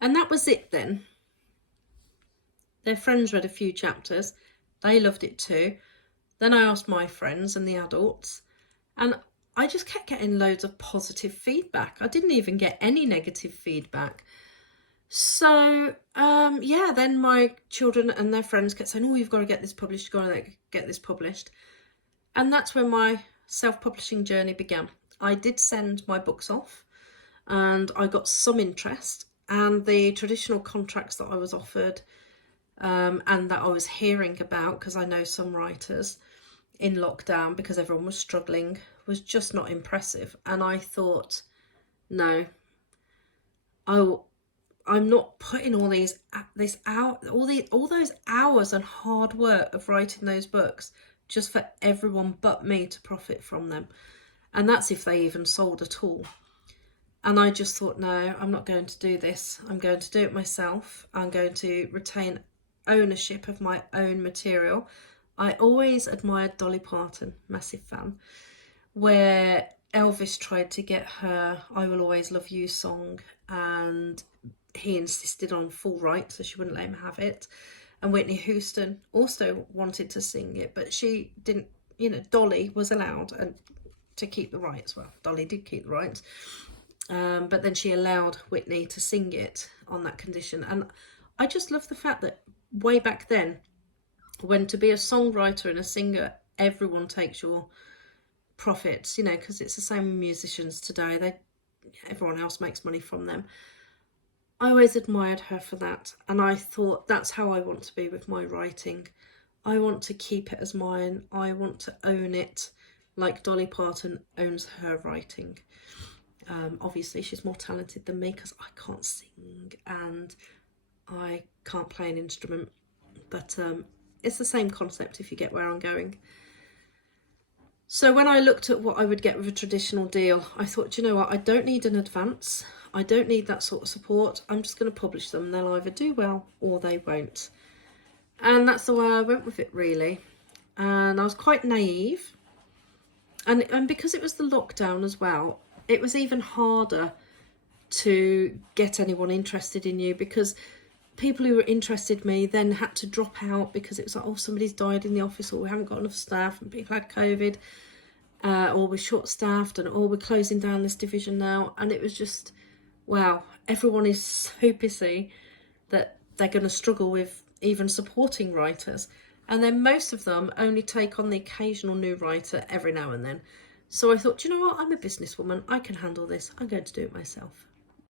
And that was it then. Their friends read a few chapters. They loved it too. Then I asked my friends and the adults, and I just kept getting loads of positive feedback. I didn't even get any negative feedback. So, yeah, then my children and their friends kept saying, oh, you've got to get this published, you've got to get this published. And that's when my self-publishing journey began. I did send my books off and I got some interest, and the traditional contracts that I was offered and that I was hearing about, because I know some writers in lockdown, because everyone was struggling, was just not impressive. And I thought, no, I'm not putting all those hours and hard work of writing those books just for everyone but me to profit from them. And that's if they even sold at all. And I just thought, no, I'm not going to do this. I'm going to do it myself. I'm going to retain ownership of my own material. I always admired Dolly Parton, massive fan, where Elvis tried to get her I Will Always Love You song, and he insisted on full rights, so she wouldn't let him have it. And Whitney Houston also wanted to sing it, but she didn't, Dolly was allowed to keep the rights. Well, Dolly did keep the rights. But then she allowed Whitney to sing it on that condition. And I just love the fact that way back then, when to be a songwriter and a singer, everyone takes your profits, because it's the same with musicians today. Everyone else makes money from them. I always admired her for that, and I thought that's how I want to be with my writing. I want to keep it as mine. I want to own it like Dolly Parton owns her writing. Obviously she's more talented than me because I can't sing and I can't play an instrument, but it's the same concept, if you get where I'm going. So when I looked at what I would get with a traditional deal, I thought, you know what, I don't need an advance. I don't need that sort of support. I'm just going to publish them. They'll either do well or they won't. And that's the way I went with it, really. And I was quite naive. And because it was the lockdown as well, it was even harder to get anyone interested in you, because people who were interested in me then had to drop out because it was like, oh, somebody's died in the office, or we haven't got enough staff, and people had COVID, or we're short-staffed, and we're closing down this division now. And it was just, wow, everyone is so busy that they're going to struggle with even supporting writers. And then most of them only take on the occasional new writer every now and then. So I thought, you know what, I'm a businesswoman, I can handle this, I'm going to do it myself.